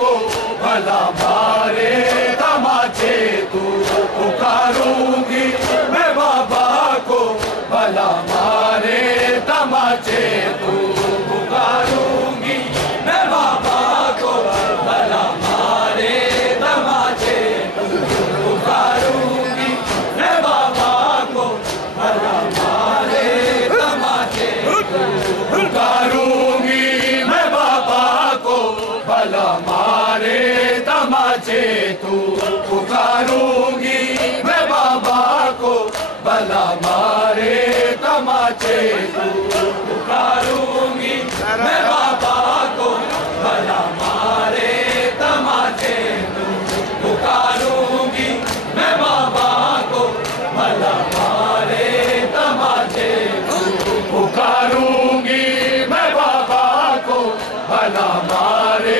को भला मारे तमाचे तू पुकारूंगी मैं बाबा को भला मारे तमाचे तू पुकारूंगी मैं बाबा को भला मारे तमाचे तू पुकारूंगी मैं बाबा को भला मारे तमाचे पुकारूंगी मैं बाबा को भला मारे तमाचे तू पुकारूंगी मैं बाबा को भला मारे तमाचे तू पुकारूंगी मैं बाबा को भला मारे तमाचे तू पुकारूंगी मैं बाबा को भला मारे तमाचे तू पुकारूंगी मैं बाबा को भला मारे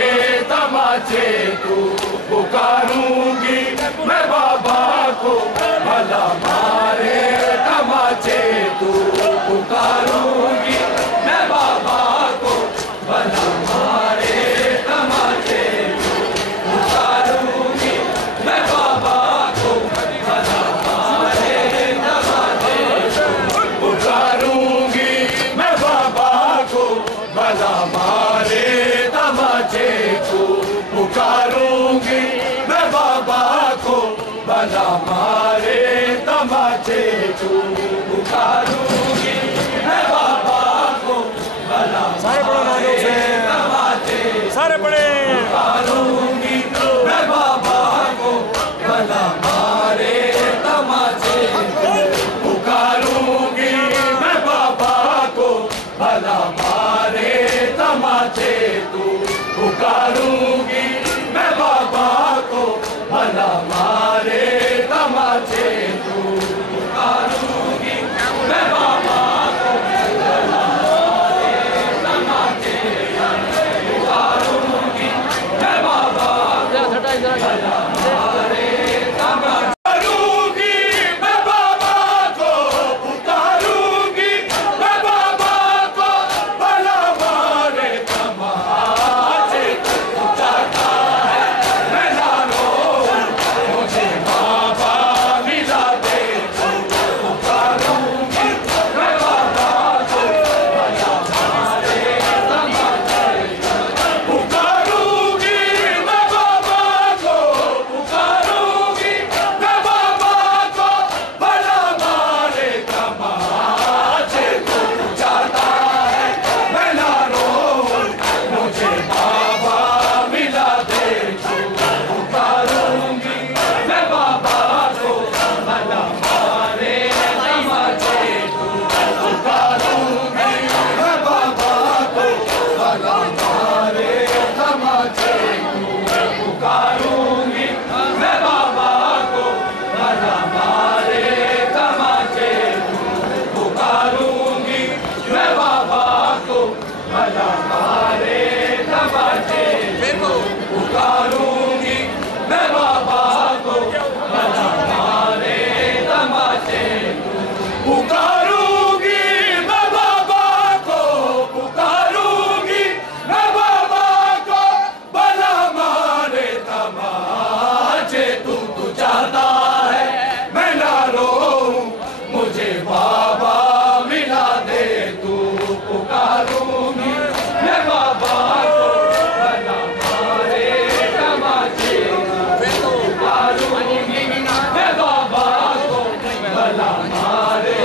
तमाचे तू पुकारूंगी मैं बाबा को भला मारे तमाचे तू पुकारूंगी मैं बाबा को भला मारे तमाचे तू पुकारूंगी मैं बाबा को भला मारे तमाचे पुकारूंगी मैं बाबा को भला मारे तमाचे तू पुकारूंगी मैं बाबा को भला मारे तमाचे तू पुकारूंगी मैं बाबा को भला मारे तमाचे सारे पढ़े पुकारूंगी मैं बाबा को भला मारे तमाचे पुकारूंगी मैं बाबा को भला मारे तमाचे तू पुकारूंगी मैं बाबा को भला मारे तमाचे तू पुकारूंगी मैं बाबा को भला मारे तमाचे पुकारूंगी मैं बाबा को भला मारे तमाचे मैं बाबा को पुकारूंगी मैं बाबा को भला मारे तमाचे तू जाता है मैं ना रो मुझे बाबा मिला दे पुकारूंगी मैं बाबा को भला मारे तमाचे पुकारूंगी मैं बाबा को पुकारूंगी मैं बाबा को भला मारे तमाचे तू जाता है मैं ना रो मुझे बाबा मिला दे पुकारूंगी मैं बाबा को भला मारे तमाचे पुकारूंगी मैं बाबा को भला मारे तमाचे पुकारूंगी मैं बाबा को भला मारे तमाचे पुकारूंगी मैं बाबा को भला मारे तमाचे पुकारूंगी मैं बाबा को भला मारे तमाचे पुकारूंगी मैं बाबा को पुकारूंगी मैं बाबा को भला मारे तमाचे तू जाता है मैं ना रो मुझे बाबा मिला दे तू पुकारूंगी मैं बाबा को भला मारे तमाचे पुकारूंगी मैं बाबा को भला मारे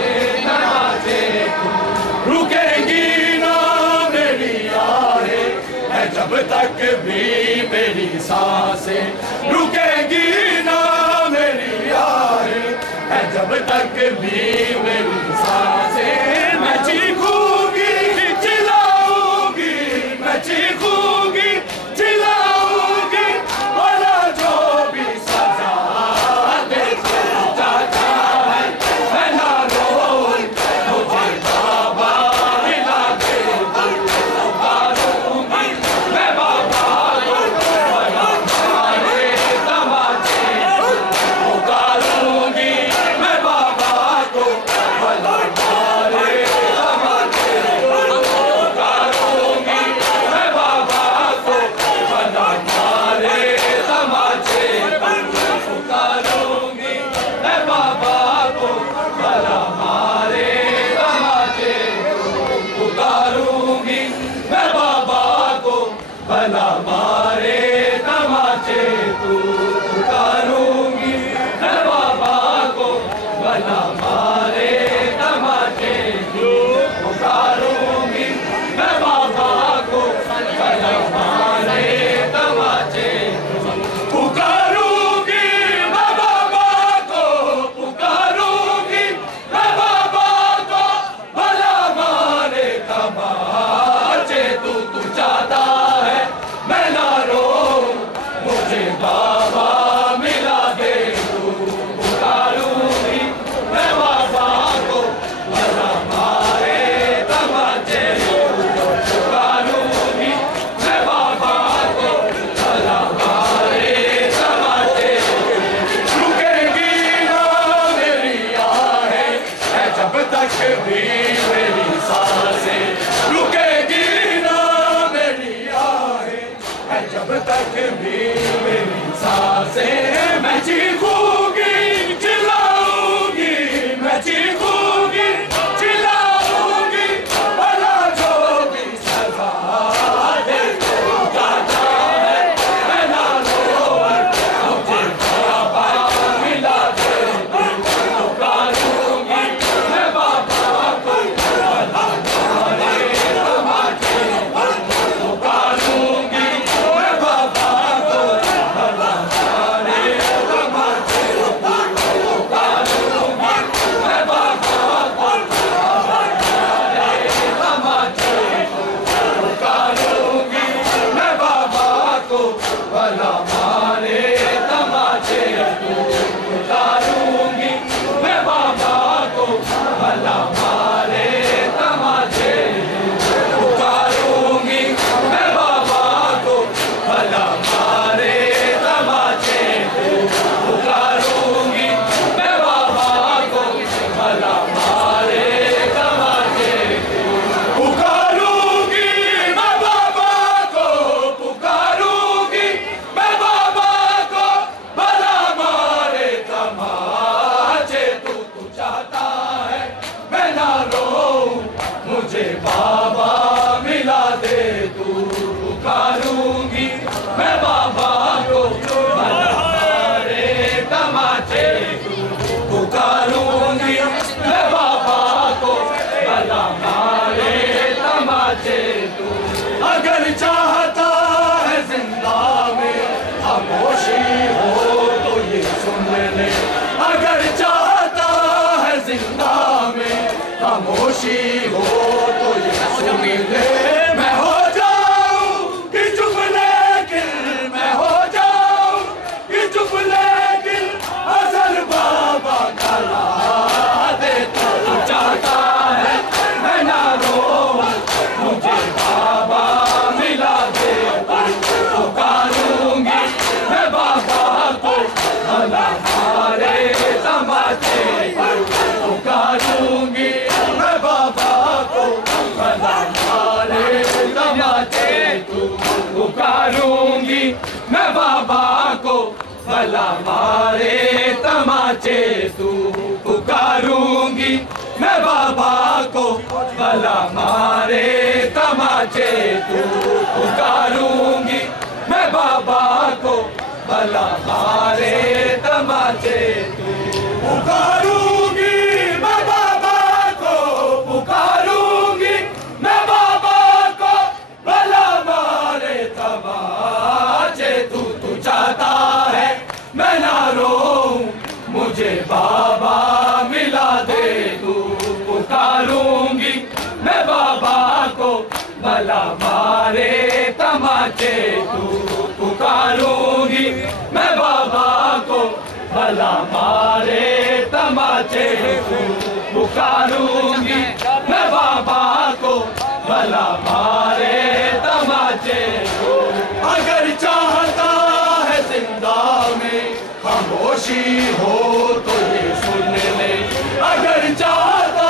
तमाचे रुकेंगी ना मेरी आहें है जब तक भी मेरी सांसें रुकेंगी ना मेरी आहें है जब तक भी मेरी सांसें मैं चीखूंगी चिल्लाऊंगी मैं चीखूंगी चिल्लाऊंगी भला जो भी सजा दे तू जाता है मैं ना रो मुझे बाबा मिला दे पुकारूंगी मैं बाबा को भला मारे तमाचे पुकारूंगी मैं बाबा को भला मारे तमाचे मारे तमाचे तू पुकारूंगी मैं बाबा को भला मारे तमाचे तू पुकारूंगी मैं बाबा को भला मारे तमाचे पुकारूंगी मैं बाबा को पुकारूंगी मैं बाबा को भला मारे तमाचे तू चाहता है मैं ना रो मुझे बाबा मिला दे तू पुकारूंगी मैं बाबा को भला मारे तमाचे पुकारूंगी मैं बाबा को भला मारे तमाचे रुकेगी ना मेरी आहें जब तक भी मेरी सांसें रुकेगी ना मेरी आहें जब तक भी मेरी सांसें मैं चीखूंगी चिल्लाऊंगी मैं चीखूंगी चिल्लाऊंगी भला जो भी सजा दे जाता है मैं ना रो मुझे बाबा मिला दे पुकारूंगी मैं बाबा को भला मारे तमाचे पुकारूंगी मैं बाबा को भला मारे तमाचे पुकारूंगी मैं बाबा को भला मारे तमाचे पुकारूंगी मैं बाबा को भला मारे तमाचे पुकारूंगी मैं बाबा को भला मारे तमाचे पुकारूंगी मैं बाबा को भला मारे तमाचे पुकारूंगी मैं बाबा को भला मारे तमाचे पुकारूंगी मैं बाबा को पुकारूंगी मैं बाबा को भला मारे तमाचे तू चाहता है मैं ना रो मुझे बाबा मिला दे तू पुकारूंगी मैं बाबा को भला मारे तमाचे पुकारूंगी मैं बाबा को भला मारे तमाचे अगर चाहता है जिंदा में खामोशी हो तो ये सुन ले अगर चाहता है जिंदा में खामोशी हो तो ये सुन ले मैं हो जाऊं कि चुप लेकिन मैं हो जाऊं कि चुप लेकिन असल बाबा खला दे तू चाहता है मैं ना रो मुझे बाबा मिला दे पुकारूंगी मैं बाबा को भला मारे तमाचे पुकारूंगी मैं बाबा को भला मारे तमाचे पुकारूंगी मैं बाबा को भला मारे तमाचे पुकारूंगी मैं बाबा को भला मारे तमाचे पुकारूंगी मैं बाबा को भला मारे तमाचे पुकारूंगी मैं बाबा को पुकारूंगी मैं बाबा को भला मारे तमाचे तू चाहता है मैं ना रो मुझे बाबा मिला दे तू पुकारूंगी मैं बाबा को भला मारे तमाचे पुकारूंगी मैं बाबा को भला मारे तमाचे पुकारूंगी मैं बाबा को भला मारे तमाचे अगर चाहता है जिंदा में खामोशी हो तो ये सुन ले अगर चाहता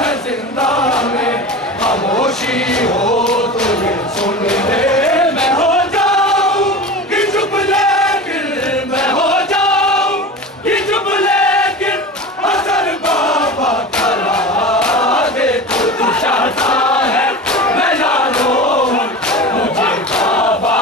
है जिंदा में खामोशी हो तो ये सुन ले मैं हो जाऊं कि चुप लेकिन मैं हो जाऊं कि चुप लेकिन असल बाबा खला दे तू चाहता है मैं ना रो मुझे बाबा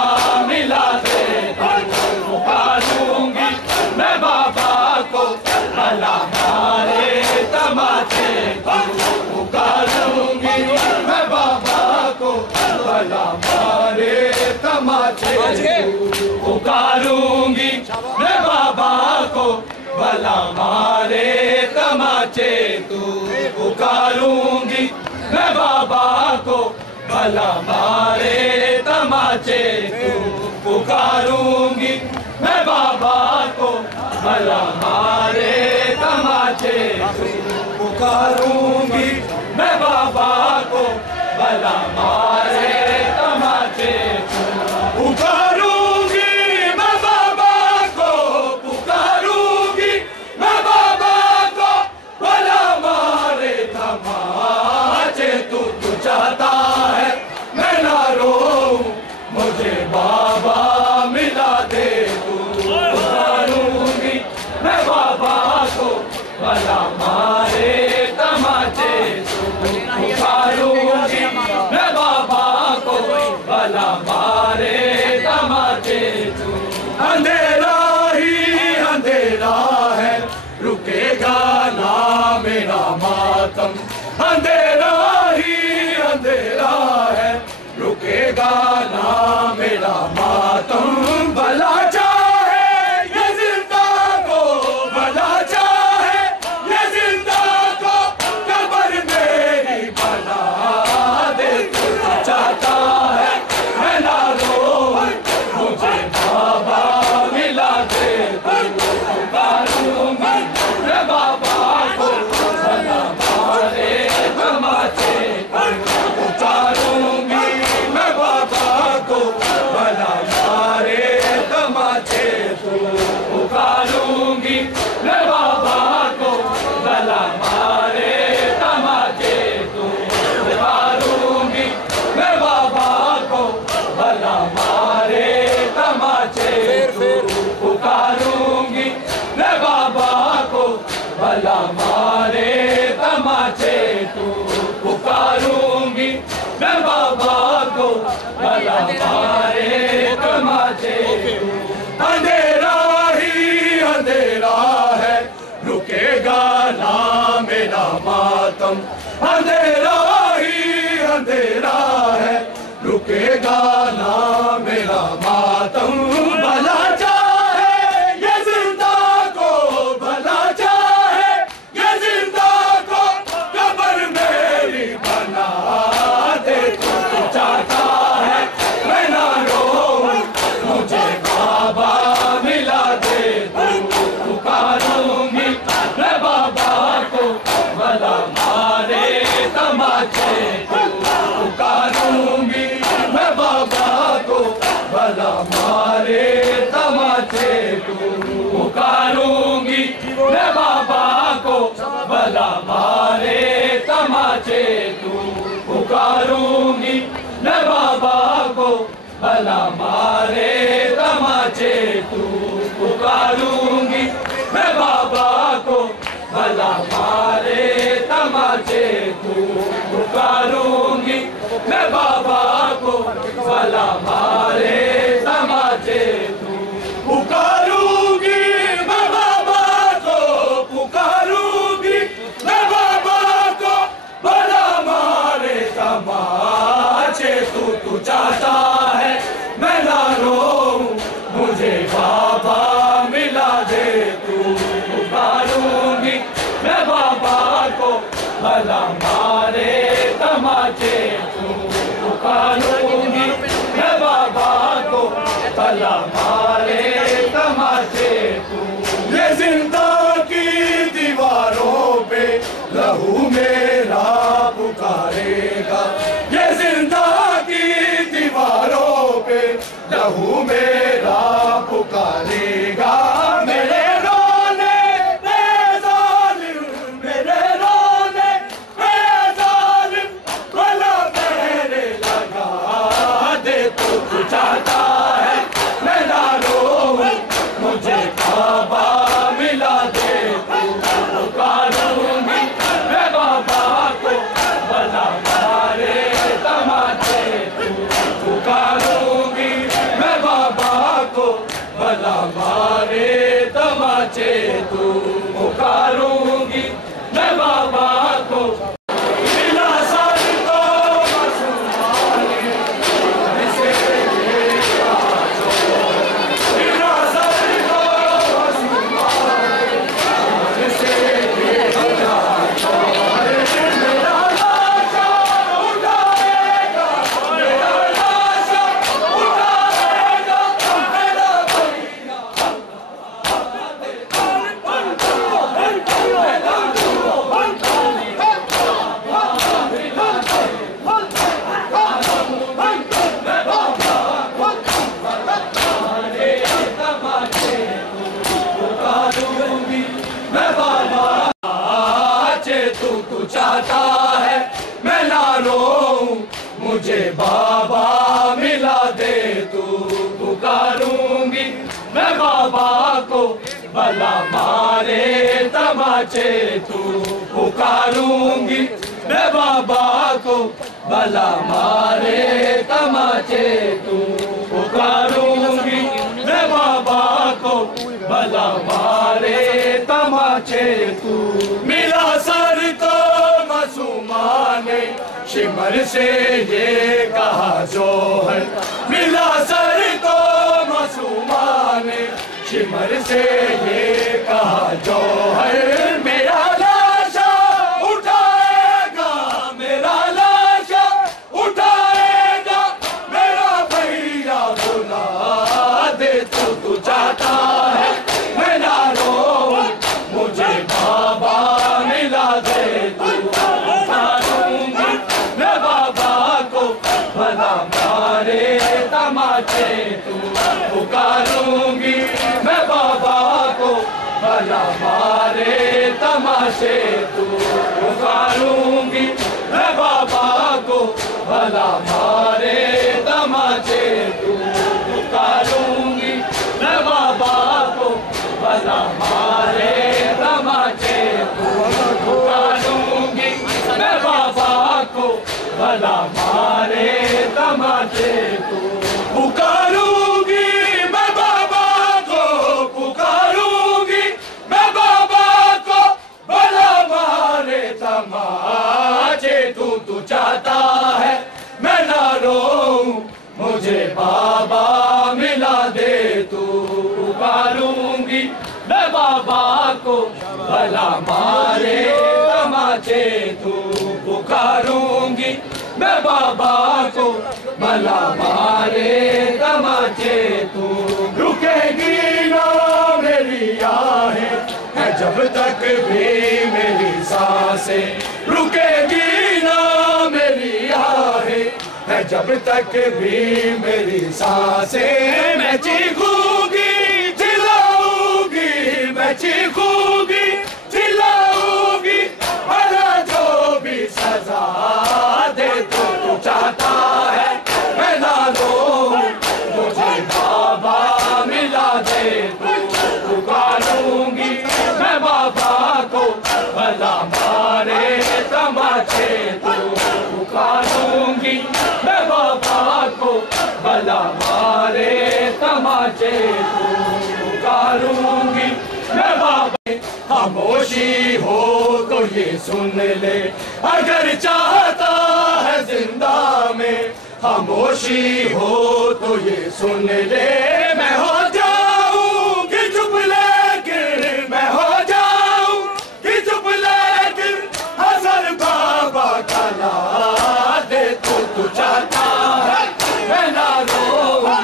पुकारूंगी मैं बाबा को भला मारे तमाचे तू। पुकारूंगी मैं बाबा को भला मारे तमाचे तू। पुकारूंगी मैं बाबा को भला मारे तमाचे तू। पुकारूंगी मैं बाबा को भला मारे तमाचे तू। पुकारूंगी मैं बाबा को, पुकारूंगी मैं बाबा को भला मारे तमाचे तू। तू चाहता है मैं ना रोऊं, मुझे बाबा मिला दे तू। पुकारूंगी मैं बाबा को भला मारे तमाचे तू। पुकारूंगी मैं बाबा को भला मारे तमाचे तू। अंधेरा ही अंधेरा है, रुकेगा ना मेरा मातम। अंधेरा ही अंधेरा है, रुकेगा ना मेरा मातम। भला चाहे ये जिंदा को, भला चाहे ये जिंदा को कब्र मेरी बना दे। तू चाहता है मैं ना रोऊं, मुझे बाबा मिला दे तू। पुकारूंगी मैं बाबा को भला मारे तमाचे तू। पुकारूंगी मैं बाबा को भला मारे तमाचे तू। पुकारूंगी मैं बाबा को भला मारे तमाचे तू। पुकारूंगी मैं बाबा को भला मारे तमाचे तू। पुकारूंगी मैं बाबा को भला मारे तमाचे तू। पुकारूंगी मैं बाबा को भला मारे तमाचे तू। अंधेरा ही अंधेरा है, रुकेगा ना मेरा मातम। अंधेरा ही अंधेरा है, रुकेगा ना मेरा मातम। भला चाहे ये जिंदा को, भला चाहे ये जिंदा को कब्र मेरी बना दे तू। चाहता है मैं ना रोऊं, मुझे बाबा मिला दे तू। पुकारूंगी मैं बाबा को भला मारे तमाचे तू। पुकारूंगी मैं बाबा को भला मारे तमाचे तू। पुकारूंगी मैं बाबा को भला मारे तमाचे तू। पुकारूंगी मैं बाबा को भला मारे तमाचे तू। पुकारूंगी मैं बाबा को भला मारे तमाचे तू। पुकारूंगी मैं बाबा को भला मारे तमाचे तू। पुकारूंगी मैं बाबा को, पुकारूंगी मैं बाबा को भला मारे तमाचे तू। तू चाहता है मैं ना रोऊं, मुझे बाबा मिला दे तू। पुकारूंगी मैं बाबा को भला मारे तमाचे तू। पुकारूंगी मैं बाबा को भला मारे तमाचे तू। ये जिंदा की दीवारों पे लहू मेरा पुकारेगा। ये जिंदा की दीवारों पे लहू मेरा पुकारेगा। मेरे रोने पे जालिम, मेरे रोने पे जालिम भला मेरे लगा दे तू। चाहता है मैं ना रोऊं, मुझे बाबा मिला दे तू। पुकारूंगी मैं बाबा को भला मारे तमाचे तू। पुकारूंगी मैं बाबा को भला मारे तमाचे तू। पुकारूंगी मैं बाबा को मिला सर को मसूमाने, इसे देखा जो मैं बाबा को भला मारे तमाचे तू पुकारूंगी मैं बाबा को भला मारे तमाचे तू पुकारूंगी मैं बाबा को भला मारे तमाचे तू मिला सर तो मासूमा ने शिमर से ये कहा जो है मिला सर तो मासूमा ने शिमर से ये कहा जो है मेरा लाशा उठाएगा मेरा लाशा उठाएगा मेरा भैया बुला दे तू चाहता है मैं ना रो मुझे बाबा मिला दे तू पुकारूंगी मैं बाबा को भला मारे तमाचे तू पुकारूंगी मैं बाबा को भला मारे तमाशे तू पुकारूंगी मैं बाबा को भला मारे तमाशे तू पुकारूंगी मैं बाबा को भला मारे तमाशे तू पुकारूंगी मैं बाबा को भला मारे तमाशे तू पुकारूंगी मैं बाबा को पुकारूंगी मैं बाबा को भला मारे तमाचे तू चाहता है मैं ना रोऊं मुझे बाबा मिला दे तू पुकारूंगी मैं बाबा को भला मारे तमाचे तू पुकारूंगी मैं बाबा को भला मारे तमाचे तू रुकेगी ना मेरी आहें है जब तक भी मेरी सांसें रुकेगी ना मेरी आहें है जब तक भी मेरी सांसें मैं चीखूंगी चिल्लाऊंगी मैं चीखूंगी चिल्लाऊंगी भला जो भी सजा दे तू चाहता है मैं ना रोऊं मुझे बाबा मिला दे तू पुकारूंगी मैं बाबा को भला मारे तमाचे तू पुकारूंगी मैं बाबा को भला मारे तमाचे तू पुकारूंगी मैं बाबा खामोशी हो तो ये सुन ले अगर चाहता है जिंदा में खामोशी हो तो ये सुन ले मैं हो जाऊं कि चुप लेकिन मैं हो जाऊं कि चुप लेकिन हसन बाबा का ला दे तू चाहता है मैं ना रोऊं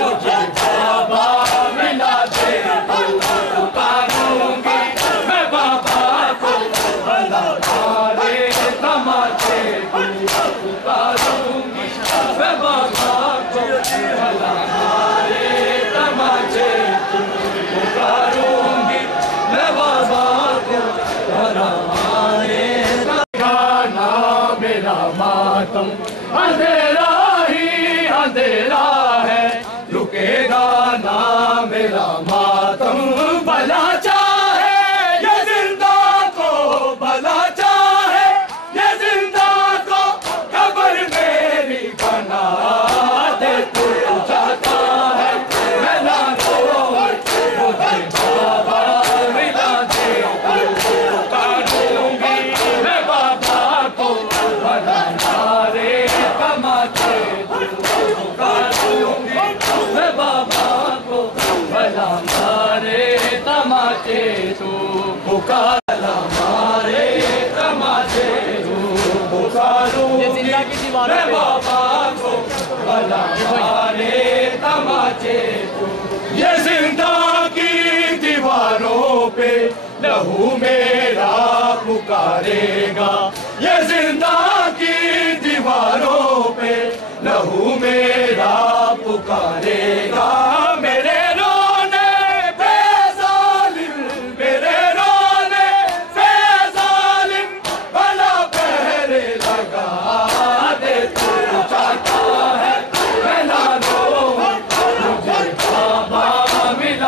मुझे बाबा मिला दे तू पुकारूंगी मैं बाबा को भला मारे तमाचे तू पुकारूंगी मैं बाबा को भला मारे तमाचे तू पुकारूंगी मैं बाबा को भला मारे गाना मेरा मातम अंधेरा ही अंधेरा है रुकेगा ना मेरा मातम भला चाहे ये जिंदा को भला चाहे ये जिंदा को खबर मेरी बना दे तू चाहता है मैं ना रोऊं मुझे बाबा मिला दे तू पुकारूंगी मैं बाबा को भला मारे तमाचे तू पुकारूंगी मैं बाबा को भला मारे तमाचे तू पुकारा मारे तमाचे तू पुकारूंगी मैं बाबा को भला मारे तमाचे तू ये जिंदा की दीवारों पे लहू मेरा पुकारेगा ये जिंदा की दीवारों पे लहू मेरा पुकारेगा मेरे रोने पे जालिम मेरे रोने पे जालिम भला पहरे लगा दे तू चाहता है मैं ना रोऊं मुझे बाबा मिला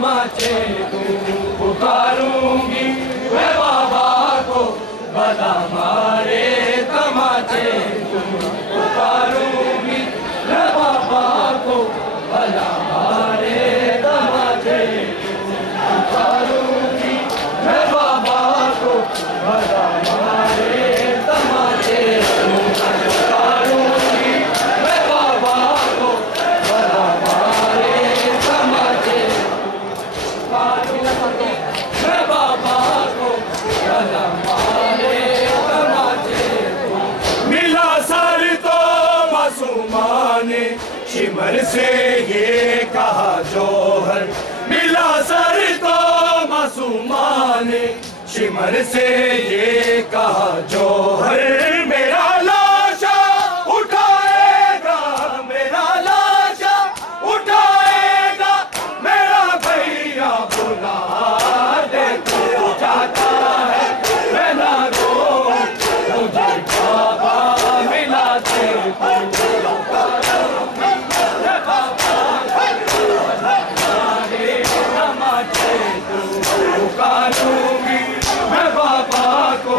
तमाचे दूं, पुकारूंगी मैं बाबा को, भला मारे तमाचे दूं, पुकारूंगी मैं बाबा को, भला मारे तमाचे दूं, पुकारूंगी मैं बाबा को, भला मारे तमाचे दूं, पुकारूंगी मैं बाबा को, भला मारे तमाचे दूं, मैं बाबा को, भला मारे तमाचे दूं। मिला सर तो मासूमाने शिमर से ये कहा जौहर, मिला सर तो मासूमाने शिमर से ये कहा जौहर, मेरा लाशा उठाएगा, मेरा लाशा उठाएगा, मेरा भैया बुला दे, तू जाता है मैं ना रो, मुझे बाबा मिला दे, पुकारूंगी मैं बाबा को,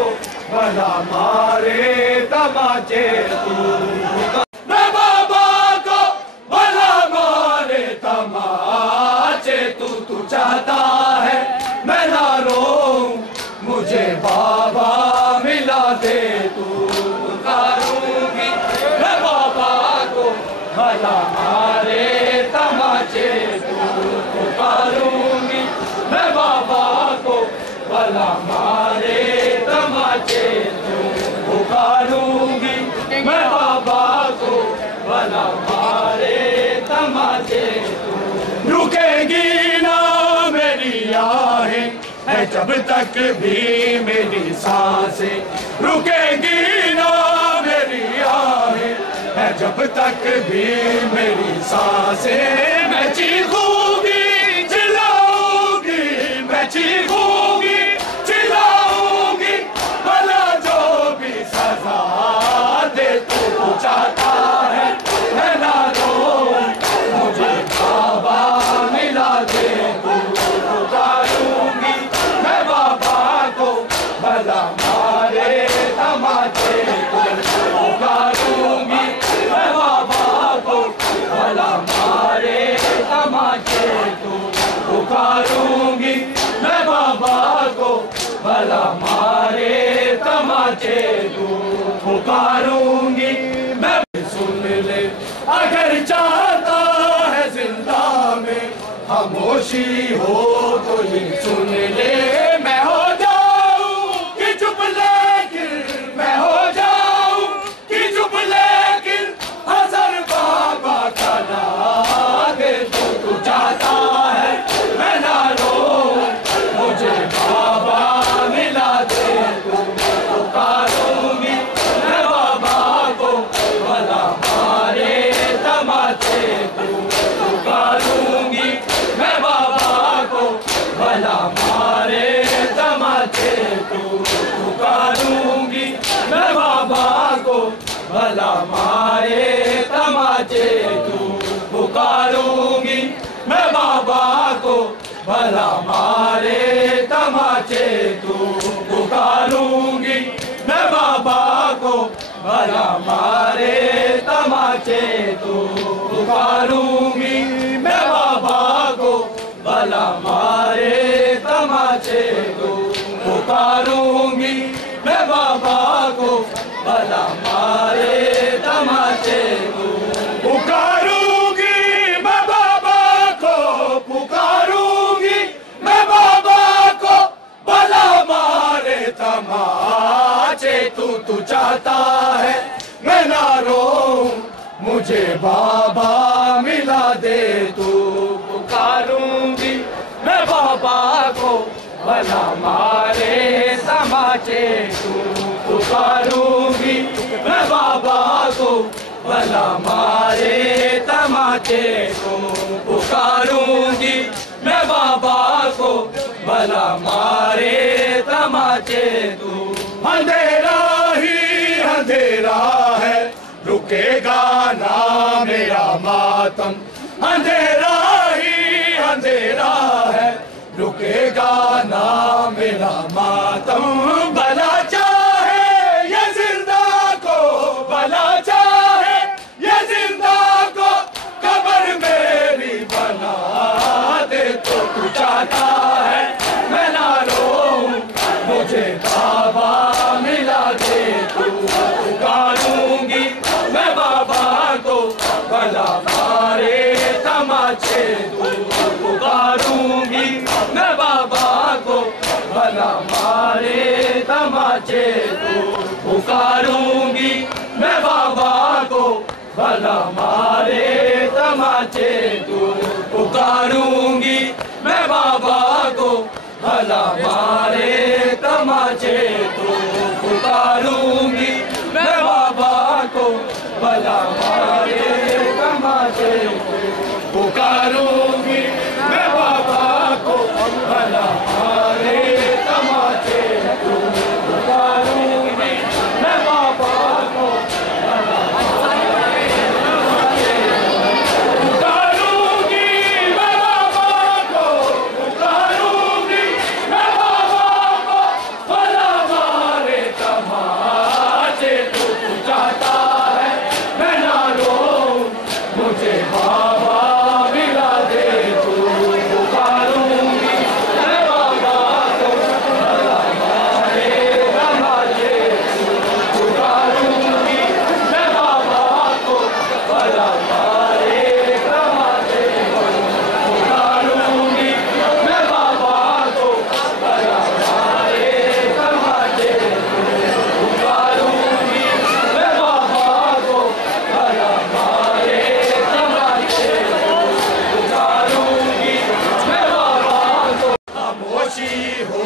भला मारे तमाचे तू, मैं बाबा को, भला मारे तमाचे तू, तू चाहता है मैं ना रोऊं, मुझे बाबा मिला दे तू, पुकारूंगी मैं बाबा को, भला मारे तमाचे तू, पुकारूंगी मैं बाबा को, भला मारे तमाचे दूं, पुकारूंगी मैं बाबा को, भला मारे तमाचे दूं। रुकेगी ना मेरी आहें है जब तक भी मेरी सांसें, रुकेगी ना मेरी आहें है जब तक भी मेरी सांसें, मैं चीखूंगी चिल्लाऊंगी, मैं चीखूंगी चिल्लाऊंगी, भला जो भी सजा दे, तू चाहता है मैं ना रोऊं, मुझे बाबा मिला दे, तू पुकारूंगी मैं बाबा को, भला मारे तमाचे तू, पुकारूंगी मैं बाबा को, भला मारे तमाचे तू, पुकारूंगी मैं बाबा को, भला मारे तमाचे तू, पुकारूंगी मैं, सुन ले अगर चाहता है जिंदा में खामोशी हो तो ये सुन ले, मैं हो जाऊं कि चुप लेकिन, मैं हो जाऊं कि चुप लेकिन, हज़र बाबा का नाम दे, तू चाहता है मैं ना रोऊं, मुझे बाबा मिला दे, तू पुकारूंगी मैं बाबा को, भला मारे तमाचे तू, पुकारूंगी मैं बाबा को, भला मारे तमाचे तू, पुकारूंगी मैं बाबा को, भला मारे तमाचे तू, पुकारूंगी मैं बाबा को, भला मारे तमाचे तू, पुकारूंगी मैं बाबा को, भला मारे तमाचे तू, पुकारूंगी मैं बाबा को, भला मारे तमाचे तू, पुकारूंगी मैं बाबा को, भला मारे तमाचे तू, पुकारूंगी मैं बाबा को, पुकारूंगी मैं बाबा को, भला मारे तमाचे तू, तू चाहता है मैं ना रोऊं, मुझे बाबा मिला दे, तू पुकारूंगी मैं बाबा को, भला मारे तमाचे तू, पुकारूंगी मैं बाबा को, भला मारे तमाचे तू, पुकारूंगी मैं बाबा को, भला मारे तमाचे तू, अंधेरा ही अंधेरा है रुकेगा ना मेरा मातम, अंधेरा ही अंधेरा है तमाचे तू पुकारूंगी मैं बाबा को भला मारे तमाचे तू पुकारूंगी मैं बाबा को भला मारे तमाचे तू पुकारूंगी मैं बाबा को भला मारे तमाचे पुकारूंगी मैं बाबा को भला मारे तमाचे तू पुकारूंगी मैं बाबा को भला पुकारूंगी मैं बाबा को पुकारूंगी मैं बाबा को भला मारे तमाचे तू चाहता है मैं ना रो मुझे बाबा मिला दे तू पुकारूंगी मैं बाबा को भला मारे तमाचे तू पुकारूंगी मैं बाबा को भला मारे तमाचे तू पुकारूंगी मैं बाबा को भला मारे तमाचे तू पुकारूंगी मैं बाबा को भला मारे तमाचे पुकारूंगी मैं बाबा को खामोशी हो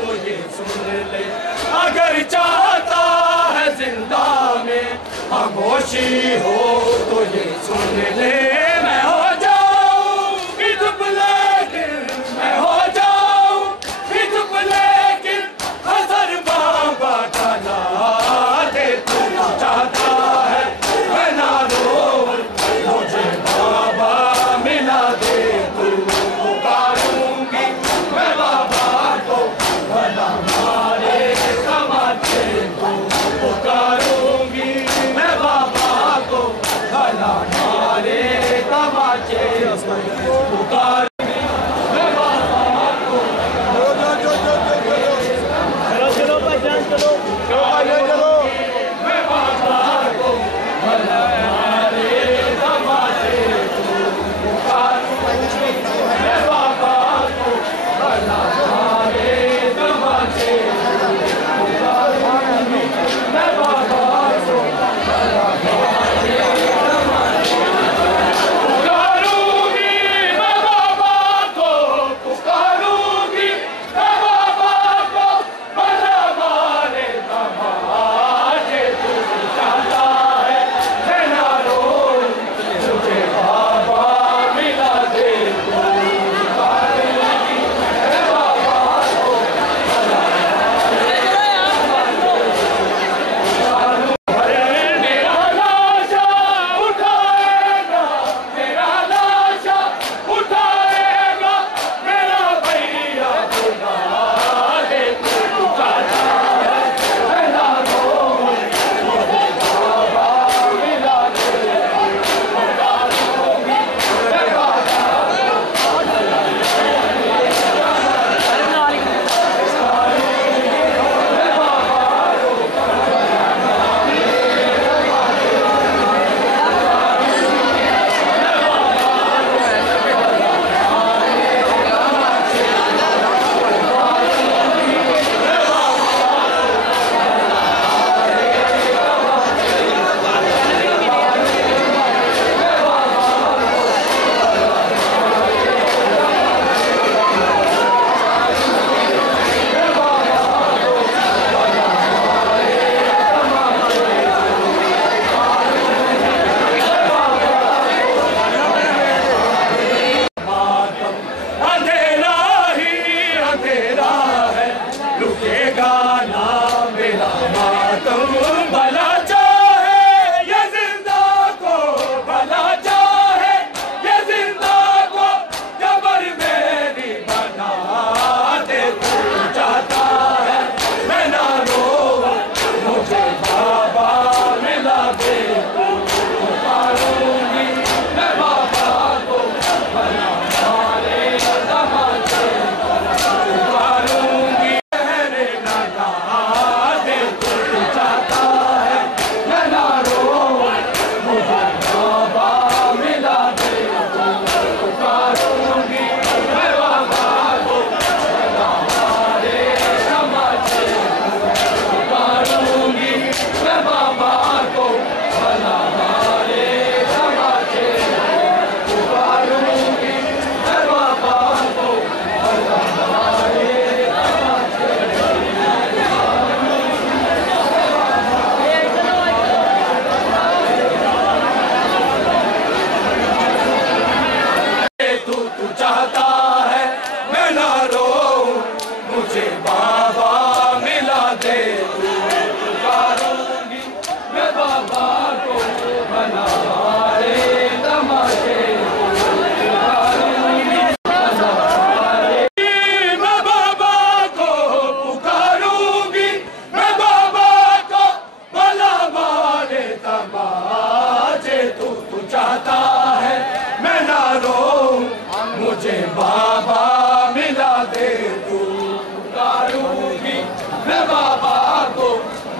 तो ये सुन ले अगर चाहता है जिंदा में खामोशी हो तो ये सुन ले मैं हो जाऊं कि चुप लेकिन मैं हो जाऊं कि चुप लेकिन हजर बाबा का ना दे तू चाहता है मैं ना रो मुझे बाबा मिला दे तू पुकारूंगी मैं बाबा को भला मारे तमाचे तू पुकारूंगी मैं बाबा को भला मारे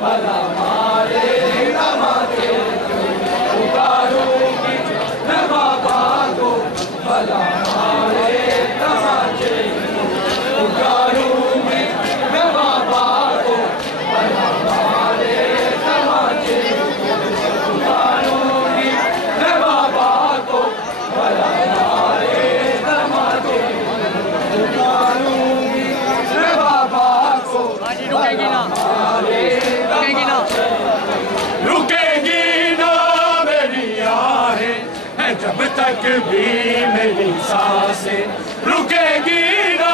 भला मारे तमाचे पुकारूंगी मैं बाबा को भला मारे तमाचे पुकारूंगी मैं बाबा को भला मारे तमाचे पुकारूंगी मैं बाबा को भला मारे तमाचे पुकारूंगी मैं बाबा को रुकेगी ना, रुकेगी ना, रुकेगी ना मेरी आहें है जब तक भी मेरी सांसें रुकेगी ना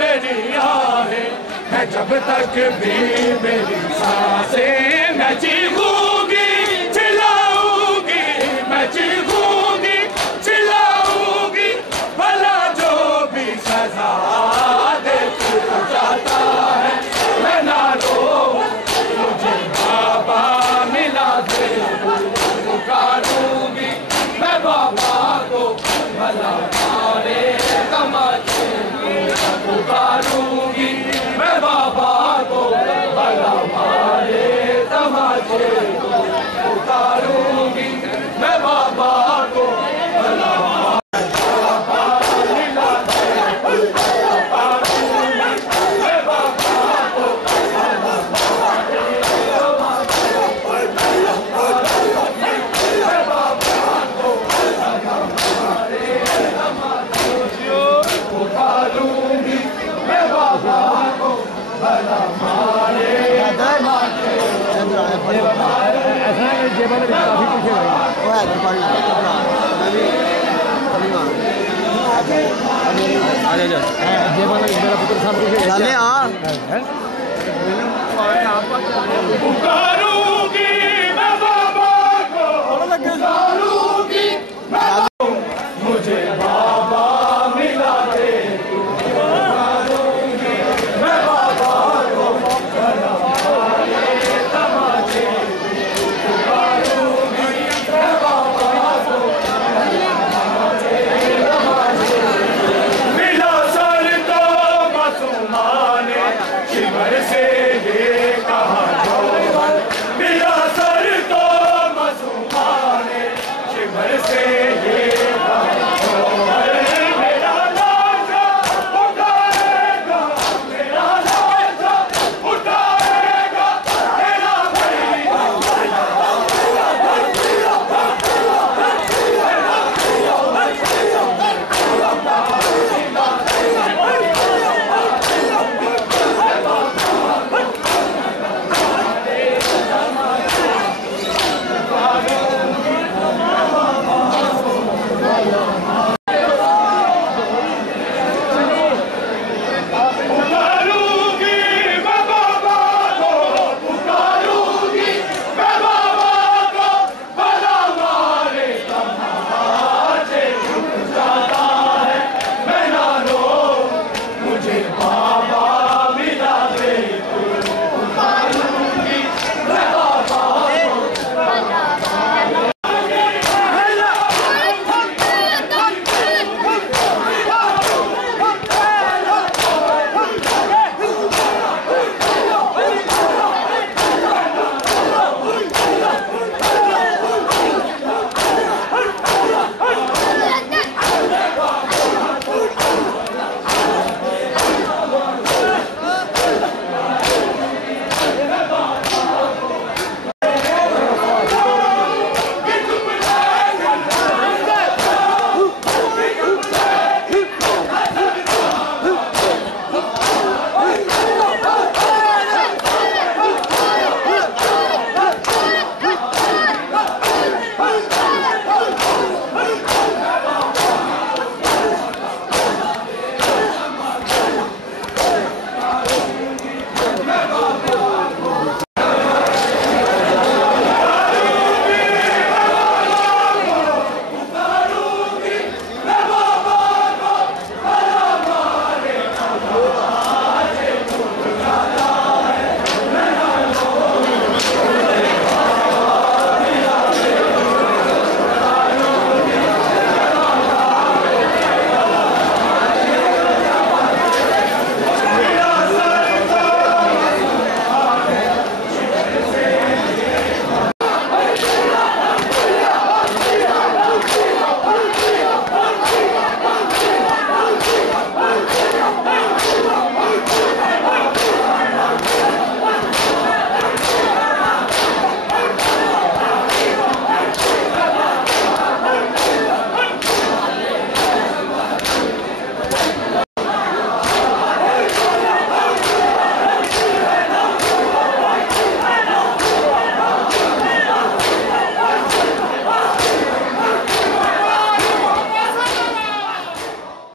मेरी आहें है जब तक भी मेरी सांसें मैं चीखूंगी चिल्लाऊंगी मैं चीखूंगी चिल्लाऊंगी भला जो भी सजा दे जाता है मैं ना रो मुझे बाबा मिला दे पुकारूंगी मैं बाबा को भला मारे तमाचे पुकारूंगी मैं बाबा को भला मारे तमाचे पुकारूंगी मैं बाबा को भला पुकारूंगी